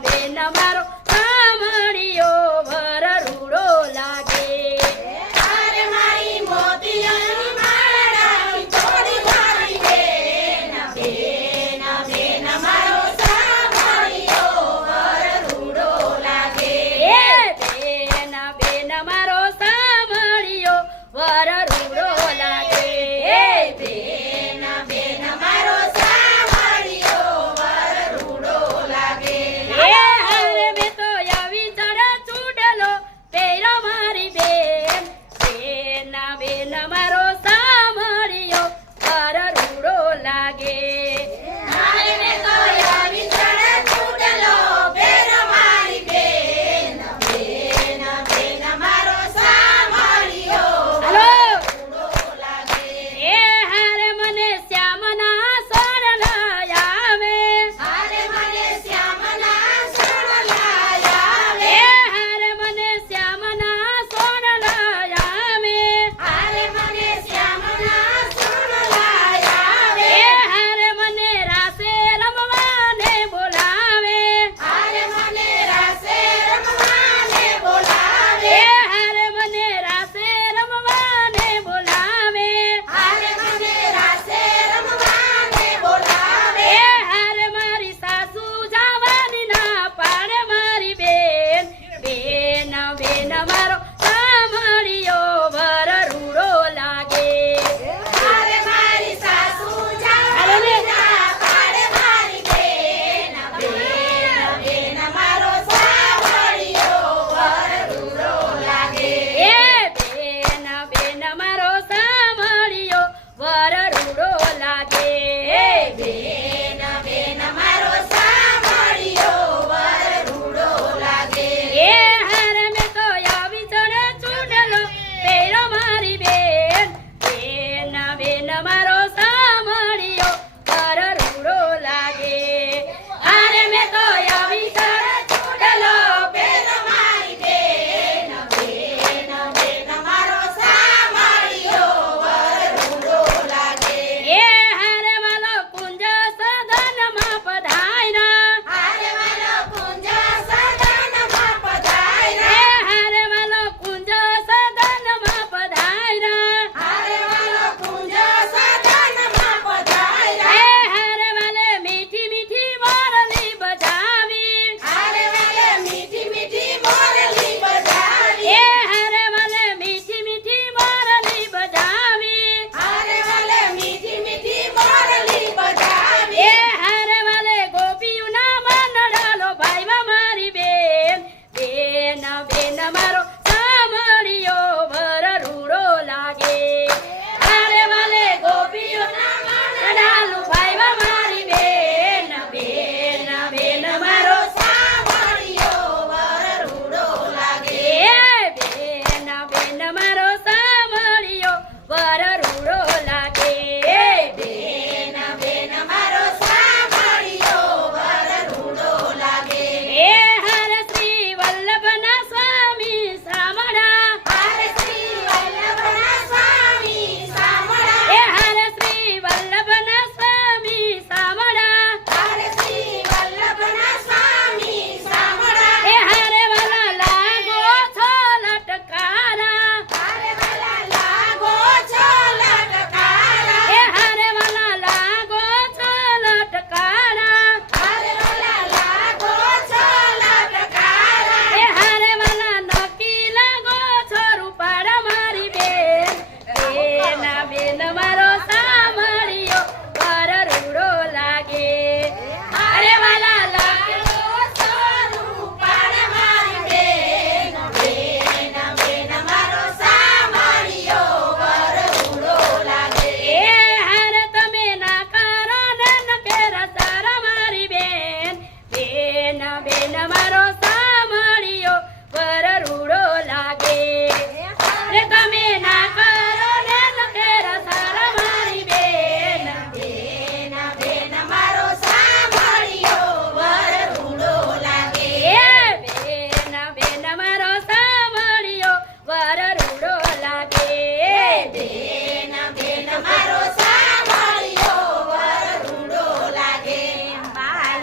બેન મારો સાંભળ્યો વર રૂડો લાગે અરે મારી મોતિયાની માળાની થોડી મારી બેન બેન બેન મારો સાંભળ્યો વર રૂડો લાગે બેન બેન મારો સાંભળ્યો વર રૂડો લાગે બેન બેન મારો સાંભળ્યો વર રૂડો લાગે હારે મેં તો આવી ચડા ચૂડલો પેરો મારી બેન બેન બેન મારો સાંભળ્યો વર રૂડો લાગે હારે મેં તો આવી ચડા ચૂડલો પેરો મારી બેન બેન બેન મારો સાંભળ્યો હાલો રૂડો લાગે હારે મને શ્યામના સોરલા આવે હારે મને શ્યામના સોરલા આવે હારે મને શ્યામના સોરલા આવે હારે મને શ્યામના સોરલા આવે હારે મને રાસે રમવાને બોલાવે હારે મને રાસે રમવાને બોલાવે હારે મને રાસે રમવાને બોલાવે હારે મને રાસે રમવાને બોલાવે હારે મારી સાસુ જવાની ના પાડે મારી બેન બેન બેન મારો સાંભળ્યો વર રૂડો લાગે હારે મારી સાસુ જાવાની ના પાડે મારી બેન બેન બેન મારો સાંભળ્યો વર રૂડો લાગે બેન બેન મારો સાંભળ્યો વર રૂડો લાગે બેન બેન મારો સાંભળ્યો વર રૂડો લાગે હારે મેં તો આવી ચડે ચૂડલો પેરો મારી બેન બેન બેન મારો સાંભળ્યો વર રૂડો લાગે હારે મેં તો આવી ચડે ચૂડલો બેન મારી બેન બેન બેન મારો સાંભળ્યો વર રૂડો લાગે હારે વાલો કુંજ સદનમાં પધાર્યા હારે વાલો કુંજ સદનમાં પધાર્યા હારે વાલો કુંજ સદનમાં પધાર્યા હારે વાલો કુંજ સદનમાં પધાર્યા હારે વાલે મીઠી મીઠી મોરલી બજાવી હારે વાલે મીઠી મીઠી મોરલી બજાવી હારે વાલે મીઠી મીઠી મોરલી બજાવી હારે વાલે મીઠી મીઠી મોરલી બજાવી હારે વાલે ગોપીઓના મનડાલો ભાઈવા મારી બેન બેન બેન મારો સાંભળ્યો વર રૂડો લાગે હારે વાલે ગોપીઓના મનડાલો ભાઈવા મારી બેન બેન બેન મારો સાંભળ્યો વર રૂડો લાગે બેન બેન મારો સાંભળ્યો વર રૂડો લાગે બેન બેન મારો સાંભળ્યો વર રૂડો લાગે હર શ્રી વલ્લભના સ્વામી સામળા હારે શ્રી વલ્લભના સ્વામી સામળા હર શ્રી વલ્લભના સ્વામી સામળા હારે શ્રી વલ્લભના સ્વામી સામળા હરે વાલા લાગો છો લટકારા હારે વાલા લાગો છો લટકારા હરે વાલા લાગો છો લટકારા હારે વાલા લાગો છો લટકારા હરે વાલા નકી લાગો છો રૂપાડા મારી બેન બેન બેન મારો સાંભળ્યો વર રૂડો લાગે હરે વાલા લાગો છો રૂપાળ મારી બેન બેન બેન મારો સાંભળ્યો વર રૂડો લાગે હર તમે ના કરો ને નકેર સર મારી બેન બેન બેન મારો સાંભળ્યો વર રૂડો લાગે રે તમે ના કરો ને નકેર સર મારી બેન બેન બેન મારો સાંભળ્યો વર રૂડો લાગે બેન બેન મારો સાંભળ્યો વર રૂડો લાગે બેન બેન મારો સાંભળ્યો વર રૂડો લાગે બાલ